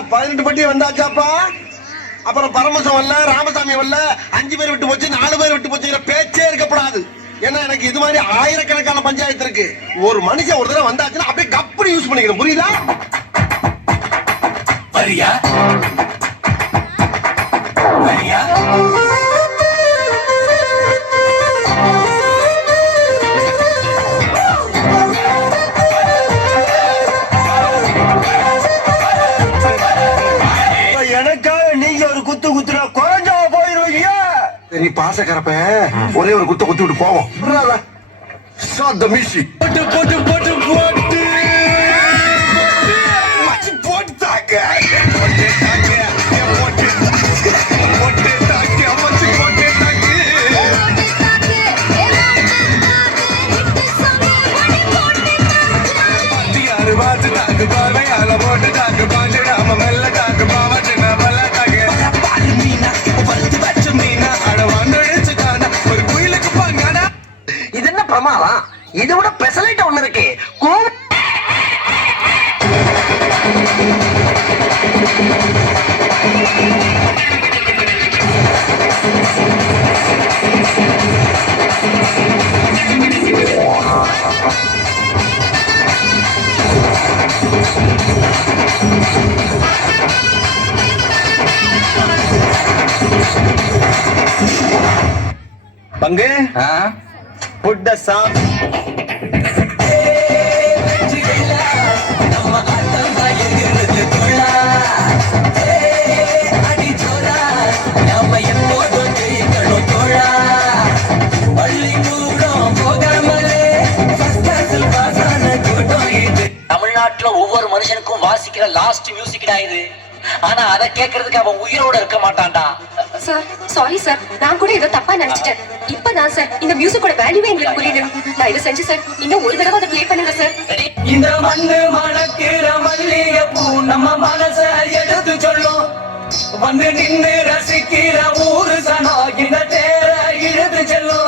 18 பட்டி வந்தாச்சாப்பா. அப்புறம் பரமசம் வரல, ராமசாமி வரல, 5 பேர் விட்டு போச்சு, 4 பேர் விட்டு போச்சுங்கிற பேச்சே இருக்கப்படாது. ஏன்னா எனக்கு இது மாதிரி ஆயிரக்கணக்கான பஞ்சாயத்து இருக்கு. ஒரு மனுஷன் ஒரு தடவை வந்தாச்சுன்னா அப்படியே கப்படி யூஸ் பண்ணிக்கணும். புரியுதா? வரியா வரியா நீ பாசக்கரப்ப ஒரே ஒரு குத்த குத்தி விட்டு போவோம். போட்டு போட்டு போட்டு போட்டு போட்டாங்க. இதை விட பெசலைட் ஒண்ணு இருக்கு. பங்கு புட் த சாங். தமிழ்நாட்டுல ஒவ்வொரு மனுஷனுக்கும் வாசிக்கிற லாஸ்ட் மியூசிக்டா இது. ஆனா அதை கேட்கறதுக்கு அவன் உயிரோட இருக்க மாட்டான்டா. சார் சாரி சார், நான் கூட ஏதோ தப்பா நினைச்சிட்டேன். இப்பதான் சார் இந்த மியூசிக்கோட வேல்யூவே எங்களுக்கு புரியுது. நான் இதை செஞ்சு சார் இன்னும் ஒரு தடவை அதை ப்ளே பண்ணுங்க சார். இந்த மண்ணு மணக்கிற மல்லிகைப்பூ நம்ம மனச எடுத்து சொல்லும். வந்து நின்று ரசிக்கிற ஊரு சனா இந்த தேர இழுத்து செல்லும்.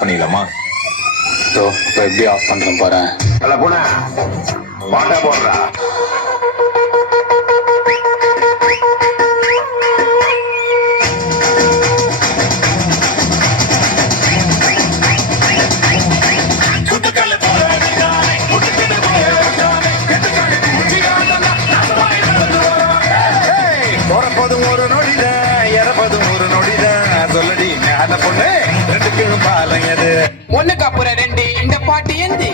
பண்ணிடலாமா? இப்போ எப்படி ஆஃப் பண்ணுறேன் போகிறேன். அல்ல போன பாட்டா போடுறா. போறப்போதும் ஒரு நொடிதான், இறப்பதும் ஒரு நொடிதான். சொல்லடி மேல பொண்ணு ரெண்டுக்கும் பாலங்கது. ஒண்ணுக்கு அப்புறம் ரெண்டு இந்த பாட்டு எந்த